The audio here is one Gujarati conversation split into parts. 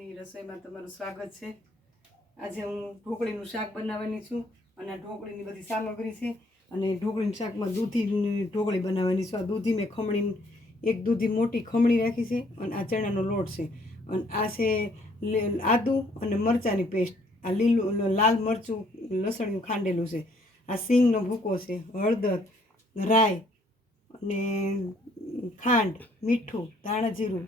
ગુજરાતની રસોઈમાં તમારું સ્વાગત છે. આજે હું ઢોકળીનું શાક બનાવવાની છું અને આ ઢોકળીની બધી સામગ્રી છે અને ઢોકળીનું શાકમાં દૂધીની ઢોકળી બનાવવાની છું. આ દૂધી મેં ખમણી, એક દૂધી મોટી ખમણી રાખી છે અને આ ચણાનો લોટ છે. અને આ છે આદુ અને મરચાંની પેસ્ટ. આ લીલું લાલ મરચું, લસણિયું ખાંડેલું છે. આ સિંગનો ભૂકો છે, હળદર, રાઈ અને ખાંડ, મીઠું, ધાણા જીરું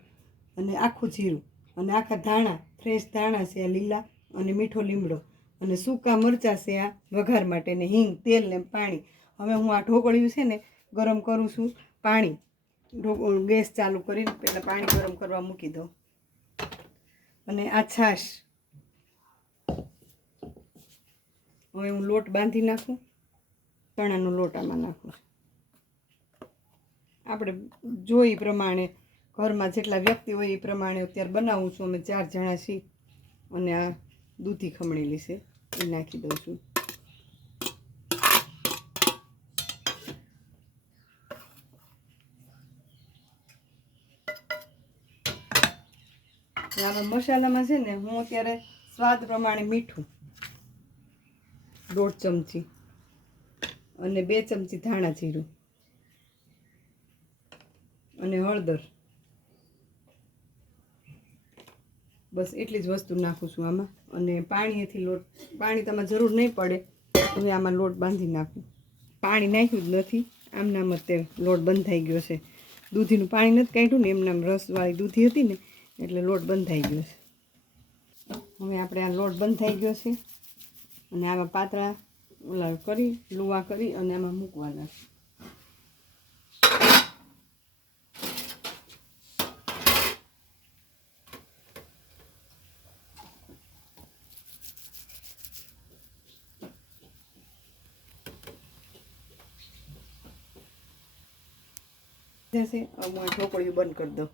અને આખું જીરું. અને આખા ધાણા ફ્રેશ ધાણા છે આ લીલા અને મીઠો લીમડો. અને સૂકા મરચાં છે આ વઘાર માટે ને હિંગ, તેલ ને પાણી. હવે હું આ ઢોકળિયું છે ને ગરમ કરું છું પાણી. ગેસ ચાલુ કરીને પહેલાં પાણી ગરમ કરવા મૂકી દઉં. અને આ છાશ. હવે હું લોટ બાંધી નાખું. ચણાનો લોટ આમાં નાખું આપણે જોઈ પ્રમાણે ઘરમાં જેટલા વ્યક્તિ હોય એ પ્રમાણે અત્યારે બનાવું છું. અમે ચાર જણા છીએ અને આ દૂધી ખમણેલી છે. એ નાખી દઉં છું. આમાં મસાલામાં છે ને હું અત્યારે સ્વાદ પ્રમાણે મીઠું દોઢ ચમચી અને બે ચમચી ધાણા જીરું અને હળદર બસ એટલી જ વસ્તુ નાખું છું આમાં. અને પાણીએથી લોટ, પાણી તમારે જરૂર નહીં પડે. હવે આમાં લોટ બાંધી નાખું. પાણી નાખ્યું જ નથી. આમના મતે તે લોટ બંધ થઈ ગયો છે. દૂધીનું પાણી નથી કાઢ્યું ને એમના રસવાળી દૂધી હતી ને, એટલે લોટ બંધ થઈ ગયો છે. હવે આપણે આ લોટ બંધ થઈ ગયો છે. અને આમાં પાતળા ઓલા કરી, લુવા કરી અને આમાં મૂકવાના જશે? હું આ બંધ કરી દઉં.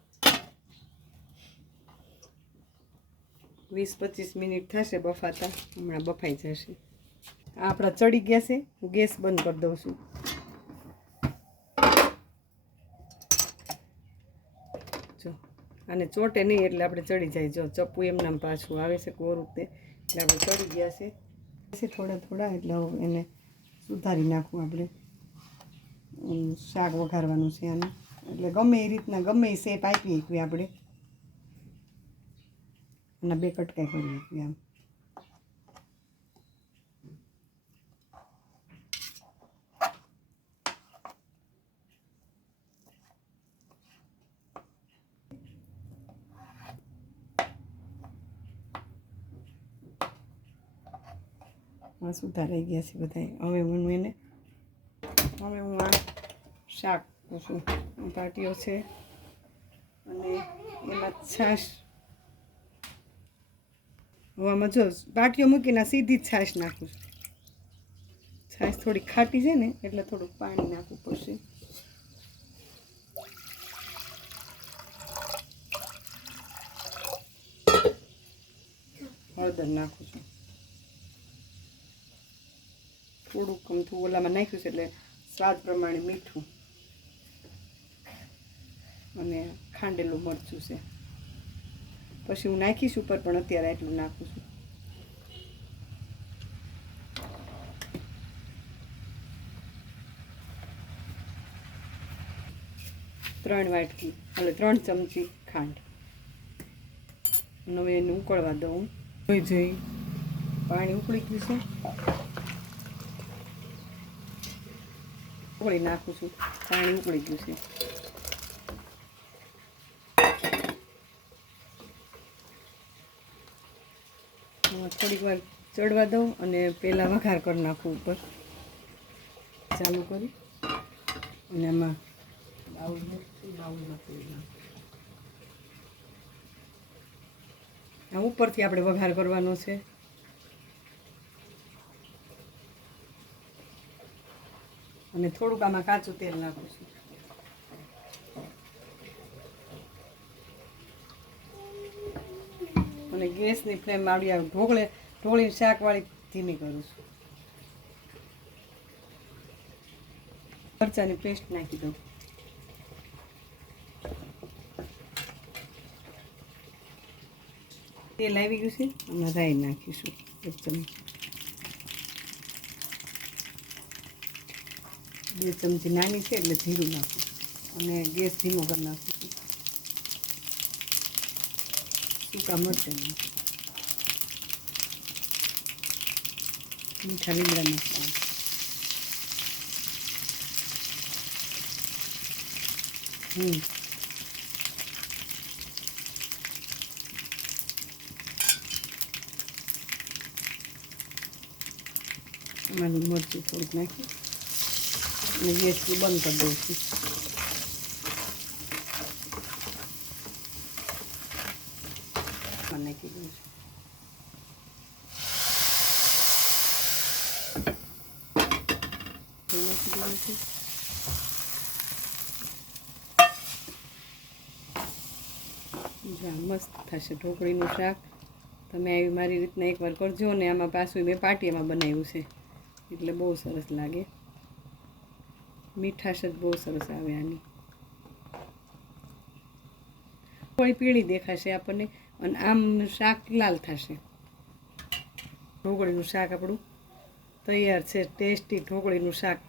વીસ પચીસ મિનિટ થશે બફાતા. હમણાં બફાઈ જશે. આપણા ચડી ગયા છે. ગેસ બંધ કરી દઉં છું. જો અને ચોટે નહીં એટલે આપણે ચડી જાય. જો, ચપ્પુ એમનામ પાછું આવે છે કોરું તે. એટલે આપણે ચડી ગયા છે. છે થોડા થોડા, એટલે એને સુધારી નાખવું આપણે. શાક વઘારવાનું છે આને. એટલે ગમે એ રીતના, ગમે એ શેપ આપી શકીએ આપણે. અને બે કટકાઈ કરી શકીએ આમ સુધારાઈ ગયા છે બધા હવે હું એને હવે હું આ શાક પૂછું પાટીઓ છે. અને એમાં છાશ. હોવામાં આમાં જો પાટીઓ મૂકીને સીધી જ છાશ નાખું છું. છાશ થોડી ખાટી છે ને, એટલે થોડુંક પાણી નાખવું પડશે. હળદર નાખું છું. થોડુંક અમથું ઓલામાં નાખ્યું છે એટલે સ્વાદ પ્રમાણે મીઠું. અને ખાંડેલું મરચું છે. પછી હું નાખીશ ઉપર, પણ અત્યારે એટલું નાખું છું. ત્રણ વાટકી, એટલે ત્રણ ચમચી ખાંડ. હવે એને ઉકળવા દઉં. જોઈ જોઈ પાણી ઉકળી ગયું છે, ઉકળી નાખું છું. પાણી ઉકળી ગયું છે હવે થોડીક વાર ચડવા દઉં અને પહેલાં વઘાર કરી નાખું ઉપર. ચાલુ કરી. અને એમાં. આ ઉપરથી આપણે વઘાર કરવાનો છે. અને થોડુંક આમાં કાચું તેલ નાખું છું. અને ગેસની ફ્લેમ આવડી આવે, ઢોકળે ઢોળી શાકવાળી ધીમી કરું છું. મરચાની પેસ્ટ નાખી દઉં. તેલ આવી ગયું છે અને રાઈ નાખીશું એક ચમચી. બે ચમચી નાની છે એટલે જીરું નાખું. અને ગેસ ધીમો કરી નાખું છું સૂકા મરચાં મીઠા લીમડા નાખવાનું હમ. આમાં મરચું થોડુંક નાખી અને ગેસ બંધ કરી દઉં છું. આમાં નાખી દઉં મસ્ત થશે ઢોકળીનું શાક. તમે આવી મારી રીતના એકવાર કરજો ને આમાં પાછું મેં પાટિયામાં બનાવ્યું છે. એટલે બહુ સરસ લાગે. મીઠાશ જ બહુ સરસ આવે આની. થોડી પીળી દેખાશે આપણને, અને આમ શાક લાલ થશે. ઢોકળીનું શાક આપણું તૈયાર છે, ટેસ્ટી ઢોકળીનું શાક.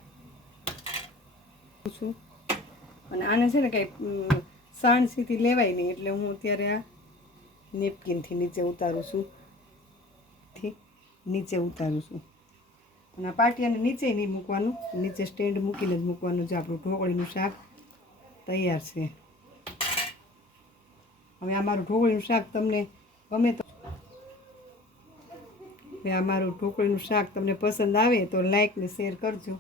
છું અને આને છે ને કાંઈ સાણસીથી લેવાય નહીં, એટલે હું અત્યારે આ નેપકિનથી નીચે ઉતારું છું. થી નીચે ઉતારું છું. અને આ પાટિયાને નીચે નહીં મૂકવાનું, નીચે સ્ટેન્ડ મૂકીને જ મૂકવાનું છે આપણું ઢોકળીનું શાક. તૈયાર છે. હવે આ મારું ઢોકળીનું શાક તમને ગમે તો હવે અમારું ઢોકળીનું શાક તમને પસંદ આવે તો લાઈક ને શેર કરજો.